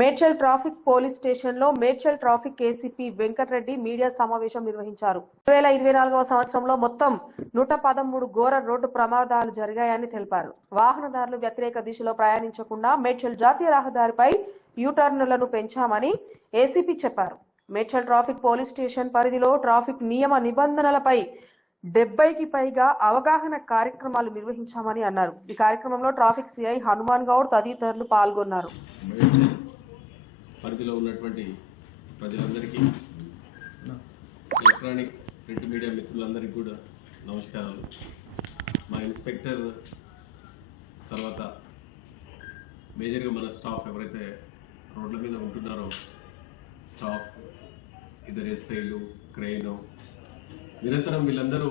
Medchal traffic police స్టేషన్లో Medchal traffic ACP Venkatareddy media సమావేశం నిర్వహించారు. రెండు వేల ఇరవై నాలుగవ సంవత్సరంలో మొత్తం నూట పదమూడు ఘోర రోడ్డు ప్రమాదాలు జరిగాయని తెలిపారు. వాహనదారులు వ్యతిరేక దిశలో ప్రయాణించకుండా మేడ్చల్ జాతీయ రహదారిపై యూటర్నులను పెంచామని ఏసీపీ చెప్పారు. మేడ్చల్ ట్రాఫిక్ పోలీస్ స్టేషన్ పరిధిలో ట్రాఫిక్ నియమ నిబంధనలపై డెబ్బైకి పైగా అవగాహన కార్యక్రమాలు నిర్వహించామని అన్నారు. ఈ కార్యక్రమంలో ట్రాఫిక్ సిఐ హనుమాన్ గౌడ్ తదితరులు పాల్గొన్నారు. పరిధిలో ఉన్నటువంటి ప్రజలందరికీ ఎలక్ట్రానిక్ ప్రింట్ మీడియా మిత్రులందరికీ కూడా నమస్కారాలు. మా ఇన్స్పెక్టర్ తర్వాత మేజర్గా మన స్టాఫ్ ఎవరైతే రోడ్ల మీద ఉంటున్నారో స్టాఫ్ ఇద్దరు ఎస్ఐలు క్రెయిన్ నిరంతరం వీళ్ళందరూ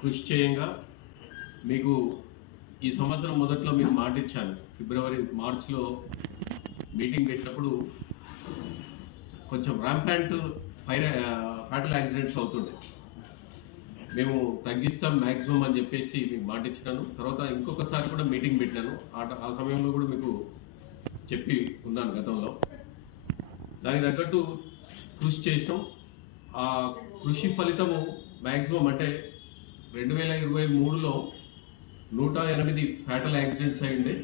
కృషి చేయంగా మీకు ఈ సంవత్సరం మొదట్లో మీరు మాట ఇచ్చాను. ఫిబ్రవరి మార్చ్లో మీటింగ్ పెట్టినప్పుడు కొంచెం ర్యాంపాంట్ ఫైర్ ఫ్యాటల్ యాక్సిడెంట్స్ అవుతుండే. మేము తగ్గిస్తాం మ్యాక్సిమం అని చెప్పేసి మీకు మాట ఇచ్చినాను. తర్వాత ఇంకొకసారి కూడా మీటింగ్ పెట్టినాను. ఆ సమయంలో కూడా మీకు చెప్పి ఉన్నాను గతంలో. దానికి తగ్గట్టు కృషి చేసినాం. ఆ కృషి ఫలితము మ్యాక్సిమం అంటే రెండు వేల ఇరవై మూడులో నూట ఎనిమిది ఫ్యాటల్ యాక్సిడెంట్స్ అయ్యిండే.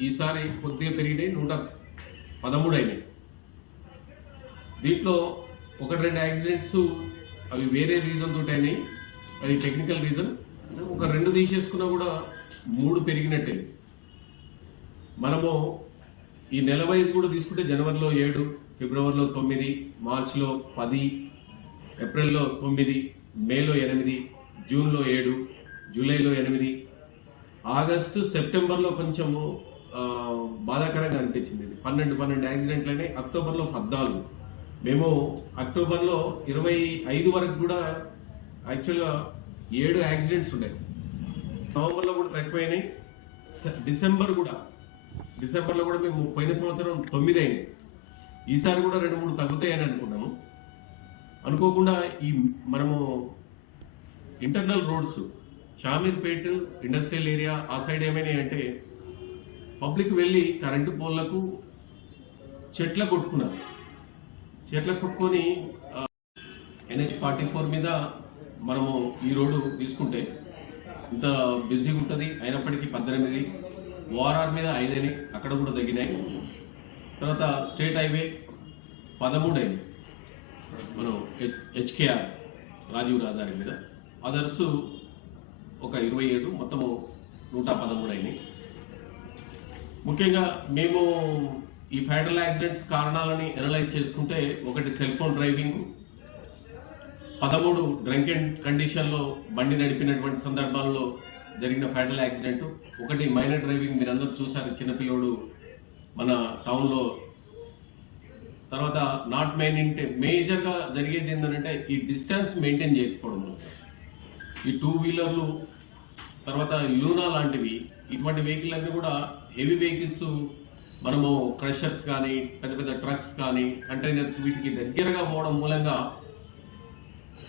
ఈసారి కొద్దిగా పెరిగినాయి నూట పదమూడు అయినాయి దీంట్లో ఒకటి రెండు యాక్సిడెంట్స్ అవి వేరే రీజన్ తోటి అయినాయి అది టెక్నికల్ రీజన్ ఒక రెండు తీసేసుకున్నా కూడా మూడు పెరిగినట్టే. మనము ఈ నెల వైజ్ కూడా తీసుకుంటే జనవరిలో ఏడు ఫిబ్రవరిలో తొమ్మిది మార్చిలో పది ఏప్రిల్లో తొమ్మిది మేలో ఎనిమిది జూన్లో ఏడు జూలైలో ఎనిమిది ఆగస్టు సెప్టెంబర్లో కొంచెము బాధాకరంగా అనిపించింది ఇది. పన్నెండు పన్నెండు యాక్సిడెంట్లు అక్టోబర్లో పద్నాలుగు. మేము అక్టోబర్లో ఇరవై ఐదు వరకు కూడా యాక్చువల్గా ఏడు యాక్సిడెంట్స్ ఉన్నాయి నవంబర్లో కూడా తక్కువైనాయి. స- డిసెంబర్ కూడా. డిసెంబర్లో కూడా మేము పోయిన సంవత్సరం తొమ్మిది అయినాయి. ఈసారి కూడా రెండు మూడు తగ్గుతాయని అనుకున్నాము. అనుకోకుండా ఈ మనము internal roads Shamirpet industrial area ఆ సైడ్ ఏమైనాయి అంటే పబ్లిక్ వెళ్ళి కరెంటు పోల్లకు చెట్ల కొట్టుకున్నారు. చెట్ల కొట్టుకొని ఎన్హెచ్ ఫార్టీ ఫోర్ మీద మనము ఈ రోడ్డు తీసుకుంటే ఇంత బిజీగా ఉంటుంది. అయినప్పటికీ పద్దెనిమిది ఓఆర్ఆర్ మీద ఐదని అక్కడ కూడా తగ్గినాయి. తర్వాత స్టేట్ హైవే పదమూడు అయినాయి మనం హెచ్కేఆర్ రాజీవ్ రహదారి మీద. అదర్స్ ఒక ఇరవై ఏడు మొత్తము నూట పదమూడు అయినాయి. ముఖ్యంగా మేము ఈ ఫెడరల్ యాక్సిడెంట్స్ కారణాలని అనలైజ్ చేసుకుంటే ఒకటి సెల్ ఫోన్ డ్రైవింగ్ పదమూడు డ్రంక్ అండ్ కండిషన్లో బండి నడిపినటువంటి సందర్భాల్లో జరిగిన ఫెడరల్ యాక్సిడెంట్ ఒకటి మైనర్ డ్రైవింగ్ మీరందరూ చూసారు చిన్నపిల్లోడు మన టౌన్లో తర్వాత నాట్ మెయిన్ ఇంటే మేజర్గా జరిగేది ఏంటంటే ఈ డిస్టెన్స్ మెయింటైన్ చేయకపోవడం ఈ టూ వీలర్లు తర్వాత లూనా లాంటివి ఇటువంటి వెహికల్ అన్ని కూడా హెవీ వెహికల్స్ మనము క్రషర్స్ కానీ పెద్ద పెద్ద ట్రక్స్ కానీ కంటైనర్స్ వీటికి దగ్గరగా పోవడం మూలంగా